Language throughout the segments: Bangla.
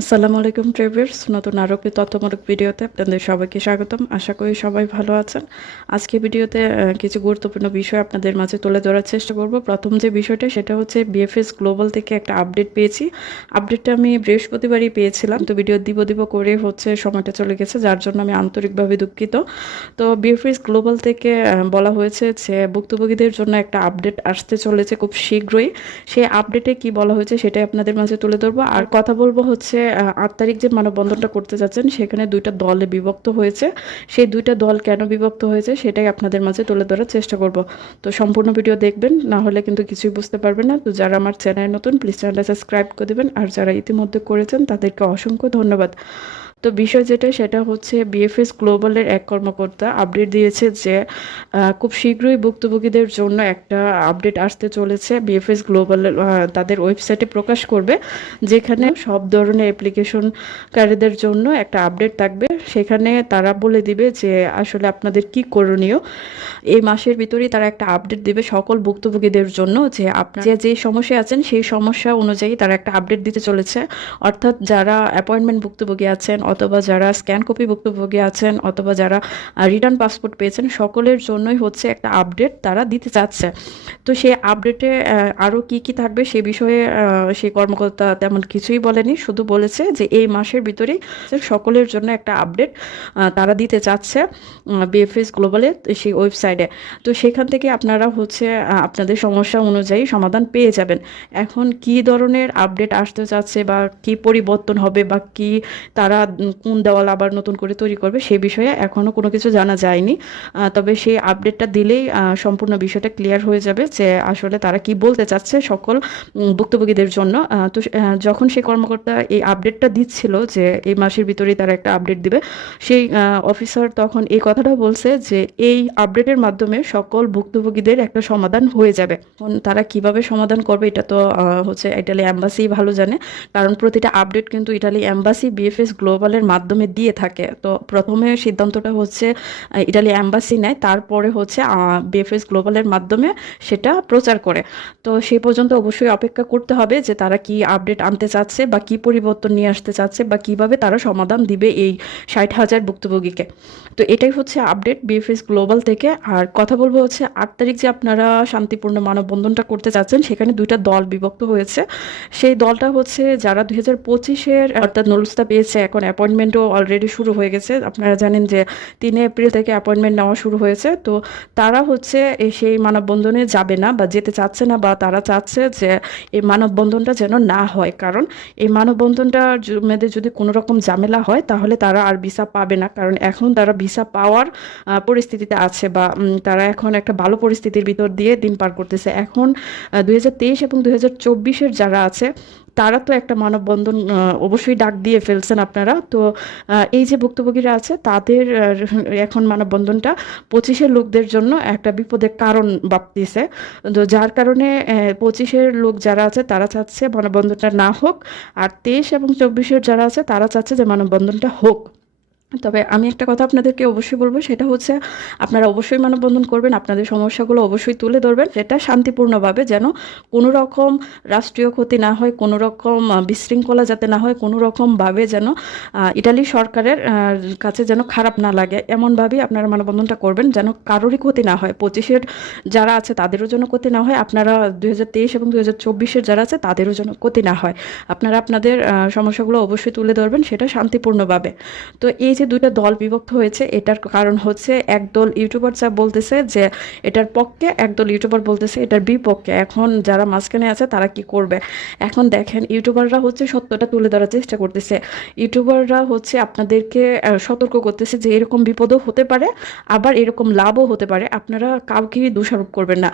আসসালামু আলাইকুম ট্রেভার্স নতুন আরও তথ্যমূলক ভিডিওতে আপনাদের সবাইকে স্বাগতম। আশা করি সবাই ভালো আছেন। আজকে ভিডিওতে কিছু গুরুত্বপূর্ণ বিষয় আপনাদের মাঝে তুলে ধরার চেষ্টা করব। প্রথম যে বিষয়টা, সেটা হচ্ছে বিএফএস গ্লোবাল থেকে একটা আপডেট পেয়েছি। আপডেটটা আমি বৃহস্পতিবারই পেয়েছিলাম। তো ভিডিও দিব দিব করে হচ্ছে সময়টা চলে গেছে, যার জন্য আমি আন্তরিকভাবে দুঃখিত। তো বিএফএস গ্লোবাল থেকে বলা হয়েছে যে ভুক্তভোগীদের জন্য একটা আপডেট আসতে চলেছে খুব শীঘ্রই। সেই আপডেটে কি বলা হয়েছে, সেটাই আপনাদের মাঝে তুলে ধরবো। আর কথা বলব হচ্ছে আট তারিখ যে মানববন্ধনটা করতে যাচ্ছেন, সেখানে দুইটা দলে বিভক্ত হয়েছে। সেই দুইটা দল কেন বিভক্ত হয়েছে, সেটাই আপনাদের মাঝে তুলে ধরার চেষ্টা করব। তো সম্পূর্ণ ভিডিও দেখবেন, না হলে কিন্তু কিছুই বুঝতে পারবেন না। তো যারা আমার চ্যানেল নতুন প্লিজ চ্যানেলটা সাবস্ক্রাইব করে দেবেন। আর যারা ইতিমধ্যে করেছেন, তাদেরকে অসংখ্য ধন্যবাদ। তো বিষয় যেটা, সেটা হচ্ছে বিএফএস গ্লোবালের এক কর্মকর্তা আপডেট দিয়েছে যে খুব শীঘ্রই ভুক্তভোগীদের জন্য একটা আপডেট আসতে চলেছে। বিএফএস গ্লোবাল তাদের ওয়েবসাইটে প্রকাশ করবে, যেখানে সব ধরনের অ্যাপ্লিকেশনকারীদের জন্য একটা আপডেট থাকবে। সেখানে তারা বলে দিবে যে, আসলে আপনাদের কি করণীয়? এই মাসের ভিতরেই তারা একটা আপডেট দিবে সকল ভুক্তভোগীদের জন্য যে, আপনার যে যে সমস্যা আছেন, সেই সমস্যা অনুযায়ী তারা একটা আপডেট দিতে চলেছে। অর্থাৎ যারা অ্যাপয়েন্টমেন্ট ভুক্তভোগী আছেন অথবা যারা স্ক্যান কপি ভুক্তভোগী আছেন অথবা যারা রিটার্ন পাসপোর্ট পেয়েছেন, সকলের জন্যই হচ্ছে একটা আপডেট তারা দিতে চাচ্ছে। তো সেই আপডেটে আরও কি কি থাকবে সে বিষয়ে সেই কর্মকর্তা তেমন কিছুই বলেনি, শুধু বলেছে যে এই মাসের ভিতরেই সকলের জন্য একটা আপডেট তারা দিতে চাচ্ছে বিএফএস গ্লোবালে সেই ওয়েবসাইটে। তো সেখান থেকে আপনারা হচ্ছে আপনাদের সমস্যা অনুযায়ী সমাধান পেয়ে যাবেন। এখন কি ধরনের আপডেট আসতে চাচ্ছে বা কি পরিবর্তন হবে বা কি তারা কোন দেওয়াল আবার নতুন করে তৈরি করবে সেই বিষয়ে এখনও কোনো কিছু জানা যায়নি। তবে সেই আপডেটটা দিলেই সম্পূর্ণ বিষয়টা ক্লিয়ার হয়ে যাবে যে আসলে তারা কি বলতে চাচ্ছে সকল ভুক্তভোগীদের জন্য। তো যখন সেই কর্মকর্তা এই আপডেটটা দিচ্ছিল যে এই মাসের ভিতরেই তারা একটা আপডেট দিবে, সেই অফিসার তখন এই কথাটা বলছে যে এই আপডেটের মাধ্যমে সকল ভুক্তভোগীদের একটা সমাধান হয়ে যাবে। তারা কীভাবে সমাধান করবে এটা তো হচ্ছে ইটালি অ্যাম্বাসি ভালো জানে। কারণ প্রতিটা আপডেট কিন্তু ইটালি অ্যাম্বাসি বিএফএস গ্লোবালের মাধ্যমে দিয়ে থাকে। তো প্রথমে সিদ্ধান্তটা হচ্ছে ইটালি অ্যাম্বাসি নেয়, তারপরে হচ্ছে বিএফএস গ্লোবালের মাধ্যমে সেটা প্রচার করে। তো সেই পর্যন্ত অবশ্যই অপেক্ষা করতে হবে যে তারা কি আপডেট আনতে চাচ্ছে বা কি পরিবর্তন নিয়ে আসতে চাচ্ছে বা কীভাবে তারা সমাধান দিবে এই ষাট হাজার ভুক্তভোগীকে। তো এটাই হচ্ছে আপডেট বিএফএস গ্লোবাল থেকে। আর কথা বলব হচ্ছে, আট তারিখ যে আপনারা শান্তিপূর্ণ মানববন্ধনটা করতে চাচ্ছেন সেখানে দুইটা দল বিভক্ত হয়েছে। সেই দলটা হচ্ছে, যারা দুই হাজার পঁচিশের, অর্থাৎ নুলসটা পেয়েছে এখন অ্যাপয়েন্টমেন্টও অলরেডি শুরু হয়ে গেছে। আপনারা জানেন যে তিন এপ্রিল থেকে অ্যাপয়েন্টমেন্ট নেওয়া শুরু হয়েছে। তো তারা হচ্ছে এই সেই মানববন্ধনে যাবে না বা যেতে চাচ্ছে না বা তারা চাচ্ছে যে এই মানববন্ধনটা যেন না হয়। কারণ এই মানববন্ধনটা মধ্যে যদি কোনো রকম ঝামেলা হয়, তাহলে তারা আর ভিসা পাবে না। কারণ এখন তারা ভিসা পাওয়ার পরিস্থিতিতে আছে বা তারা এখন একটা ভালো পরিস্থিতির ভিতর দিয়ে দিন পার করতেছে। এখন দুই হাজার তেইশ এবং দুই যারা আছে তারা তো একটা মানববন্ধন অবশ্যই ডাক দিয়ে ফেলছেন আপনারা। তো এই যে ভুক্তভোগীরা আছে, তাদের এখন মানববন্ধনটা পঁচিশের লোকদের জন্য একটা বিপদের কারণ বাপতিছে তো যার কারণে পঁচিশের লোক যারা আছে, তারা চাচ্ছে মানববন্ধনটা না হোক। আর তেইশ এবং চব্বিশের যারা আছে, তারা চাচ্ছে যে মানববন্ধনটা হোক। তবে আমি একটা কথা আপনাদেরকে অবশ্যই বলব, সেটা হচ্ছে আপনারা অবশ্যই মানববন্ধন করবেন, আপনাদের সমস্যাগুলো অবশ্যই তুলে ধরবেন, সেটা শান্তিপূর্ণভাবে যেন কোনো রকম রাষ্ট্রীয় ক্ষতি না হয়, কোনো রকম বিশৃঙ্খলা যাতে না হয়, কোনো রকমভাবে যেন ইটালি সরকারের কাছে যেন খারাপ না লাগে, এমনভাবেই আপনারা মানববন্ধনটা করবেন, যেন কারোরই ক্ষতি না হয়। পঁচিশের যারা আছে তাদেরও যেন ক্ষতি না হয়, আপনারা দুই এবং দুই হাজার যারা আছে তাদেরও যেন ক্ষতি না হয়। আপনারা আপনাদের সমস্যাগুলো অবশ্যই তুলে ধরবেন, সেটা শান্তিপূর্ণভাবে। তো এই যে দুইটা দল বিভক্ত হয়েছে। এটার কারণ হচ্ছে একদল ইউটিউবার যা বলতেছে যে এটার পক্ষে একদল ইউটিউবার বলতেছে এটার বিপক্ষে। এখন যারা মাঝখানে আছে তারা কি করবে? এখন দেখেন, ইউটিউবাররা হচ্ছে সত্যটা তুলে ধরার চেষ্টা করতেছে। ইউটিউবাররা হচ্ছে আপনাদেরকে সতর্ক করতেছে যে এরকম বিপদও হতে পারে, আবার এরকম লাভও হতে পারে। আপনারা কাউকেই দোষারোপ করবেন না।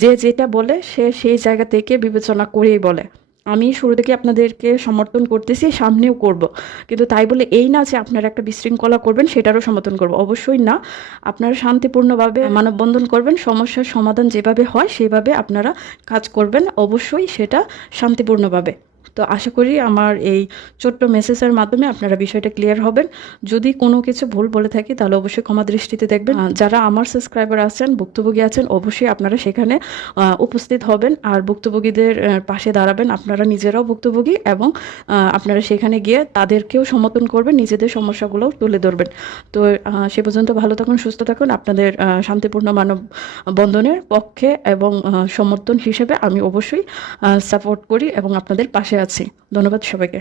যে যেটা বলে সে সেই জায়গা থেকে বিবেচনা করেই বলে। আমি শুরু থেকে আপনাদেরকে সমর্থন করতেছি, সামনেও করব। কিন্তু তাই বলে এই না যে আপনারা একটা বিশৃঙ্খলা করবেন, সেটারও সমর্থন করব। অবশ্যই না। আপনারা শান্তিপূর্ণভাবে মানববন্ধন করবেন, সমস্যার সমাধান যেভাবে হয়, সেভাবে আপনারা কাজ করবেন। অবশ্যই সেটা শান্তিপূর্ণভাবে। তো আশা করি আমার এই ছোট্ট মেসেজের মাধ্যমে আপনারা বিষয়টা ক্লিয়ার হবেন। যদি কোনো কিছু ভুল বলে থাকি তাহলে অবশ্যই ক্ষমা দৃষ্টিতে দেখবেন। যারা আমার সাবস্ক্রাইবার আছেন ভুক্তভোগী আছেন অবশ্যই আপনারা সেখানে উপস্থিত হবেন। আর ভুক্তভোগীদের পাশে দাঁড়াবেন। আপনারা নিজেরাও ভুক্তভোগী এবং আপনারা সেখানে গিয়ে তাদেরকেও সমর্থন করবেন নিজেদের সমস্যাগুলোও তুলে ধরবেন। তো সে পর্যন্ত ভালো থাকুন সুস্থ থাকুন। আপনাদের শান্তিপূর্ণ মানব বন্ধনের পক্ষে এবং সমর্থন হিসেবে আমি অবশ্যই সাপোর্ট করি এবং আপনাদের পাশে আছি। ধন্যবাদ সবাইকে।